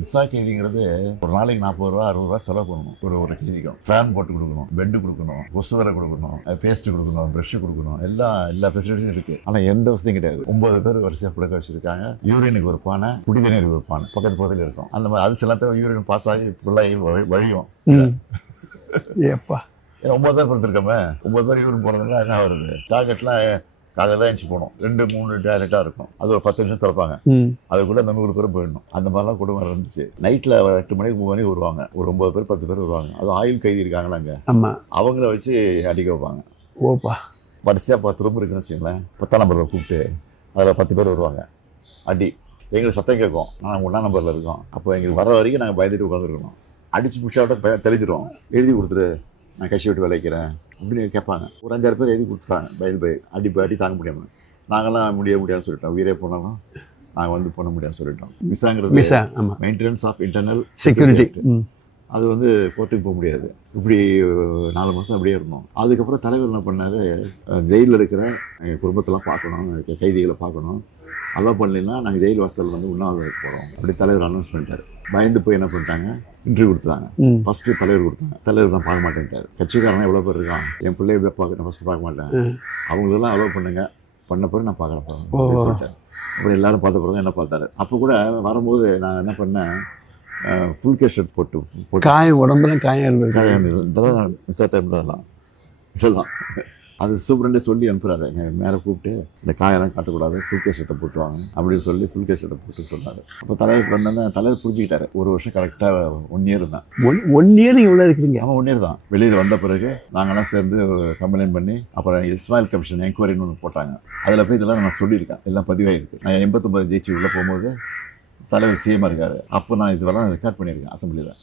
மிஸ்ஸா கைதிங்கிறது ஒரு நாளைக்கு 40 ரூபா 60 ரூபா செலவு பண்ணணும். ஒரு கைதிக்கும் ஃபேன் போட்டு கொடுக்கணும், பெட்டு கொடுக்கணும், கொசு வரை கொடுக்கணும், பேஸ்ட் கொடுக்கணும், ப்ரஷ் கொடுக்கணும், எல்லா ஃபெசிலிட்டிஸும் இருக்கு. ஆனால் எந்த வசதியும் கிடையாது. 9 பேர் வரிசையாக புழக்க வச்சிருக்காங்க. யூரினுக்கு ஒரு பானை, குடிதண்ணீருக்கு ஒரு பானை பக்கத்தில் இருக்கும். அந்த மாதிரி அது சில யூரின் பாஸ் ஆகி ஃபுல்லாகி வழியும். ஏப்பா 9 பேர் கொடுத்துருக்கோமே, 9 பேர் யூரின் போனதுனால என்ன வருது? டார்கெட்லாம் காலையில் தான் எழுச்சி போகணும். 2-3 டாய்லெட்டாக இருக்கும். அது ஒரு 10 நிமிஷம் திறப்பாங்க. அதுக்குள்ளே அந்த 100 பேர் போயிடணும். அந்த மாதிரிலாம் குடும்பம் இருந்துச்சு. நைட்டில் 8 மணிக்கு 3 மணிக்கு வருவாங்க. ஒரு 9 பேர் 10 பேர் வருவாங்க. அது ஆயுள் கைதி இருக்காங்களா அங்கே, அவங்கள வச்சு அடிக்க வைப்பாங்க. ஓப்பா வரிசையாக 10 ரூம் இருக்குன்னு வச்சுங்களேன். 10ஆம் நம்பரில் கூப்பிட்டு அதில் 10 பேர் வருவாங்க. அடி எங்களுக்கு சத்தம் கேட்கும். நாங்கள் 1ஆம் நம்பரில் இருக்கோம். அப்போ எங்களுக்கு வர வரைக்கும் நாங்கள் பயந்துட்டு உட்காந்துருக்கணும். அடிச்சு புஷாவிட்ட தெளிஞ்சிடும். எழுதி கொடுத்துரு, நான் கட்சி விட்டு விளைக்கிறேன் அப்படின்னு கேட்பாங்க. ஒரு 5-6 பேர் எழுதி கொடுத்துட்டாங்க. பயந்து அடி தாங்க முடியாமல். நாங்களாம் முடியாதுன்னு சொல்லிட்டோம். உயிரே போனாலும் நாங்கள் வந்து பண்ண முடியாதுன்னு சொல்லிட்டோம். மிஸ்ஸாங்கிறது மெயின்டெனன்ஸ் ஆஃப் இன்டர்னல் செக்யூரிட்டி. அது வந்து கோர்ட்டுக்கு போக முடியாது. இப்படி 4 மாதம் அப்படியே இருந்தோம். அதுக்கப்புறம் தலைவர் என்ன பண்ணார், ஜெயிலில் இருக்கிற எங்கள் குடும்பத்தெல்லாம் பார்க்கணும், கைதிகளை பார்க்கணும், அலோவ் பண்ணலைன்னா நாங்கள் ஜெயில் வாசல் வந்து உண்ணாவிரதம் போகிறோம் அப்படி தலைவர் அனௌன்ஸ் பண்ணிட்டார். பயந்து போய் என்ன பண்ணிட்டாங்க, இன்டர்வியூ கொடுத்தாங்க. ஃபஸ்ட்டு தலைவர் கொடுத்தாங்க. தலைவர் தான் பார்க்க மாட்டேன்ட்டார். கட்சிக்காரனா எவ்வளோ பேர் இருக்கான், என் பிள்ளைய பார்க்க ஃபஸ்ட்டு பார்க்க மாட்டேன், அவங்களெல்லாம் அலோவ் பண்ணுங்க, பண்ண பிறகு நான் பார்க்குறேன் சொல்லிட்டேன். அப்புறம் எல்லாரும் பார்த்த பிறகு என்ன பார்த்தாரு. அப்போ கூட வரும்போது நான் என்ன பண்ணேன், ஃபுல் கேஸ் ஷர்ட் போட்டு காயம் உடம்புல காயம் இதெல்லாம் இதெல்லாம் அது சூப்பரண்டே சொல்லி அனுப்புகிறாரு. எங்கள் மேலே கூப்பிட்டு இந்த காயெல்லாம் காட்டக்கூடாது, ஃபுல் கேஸ் ஷர்ட்டை போட்டுவாங்க அப்படின்னு சொல்லி ஃபுல் கேஸ் ஷர்ட்டை போட்டு சொன்னார். அப்போ தலைவர் வந்தோன்னே தலைவர் புரிஞ்சுக்கிட்டாரு. 1 வருஷம் கரெக்டாக 1 இயர் தான். 1 இயர் இவ்வளோ இருக்குதுங்க. ஆமாம் 1 இயர் தான். வெளியில் வந்த பிறகு நாங்கள்லாம் சேர்ந்து கம்ப்ளைண்ட் பண்ணி அப்புறம் இஸ்மாயில் கமிஷன் என்கொயரின்னு ஒன்று போட்டாங்க. அதில் போய் இதெல்லாம் நான் சொல்லியிருக்கேன், எல்லாம் பதிவாகிருக்கு. நான் 89 ஜெயிச்சு உள்ளே போகும்போது தலைவர் சிஎம்மாக இருக்கார். அப்போ நான் இதெல்லாம் ரெக்கார்ட் பண்ணியிருக்கேன் அசம்பிளியில்.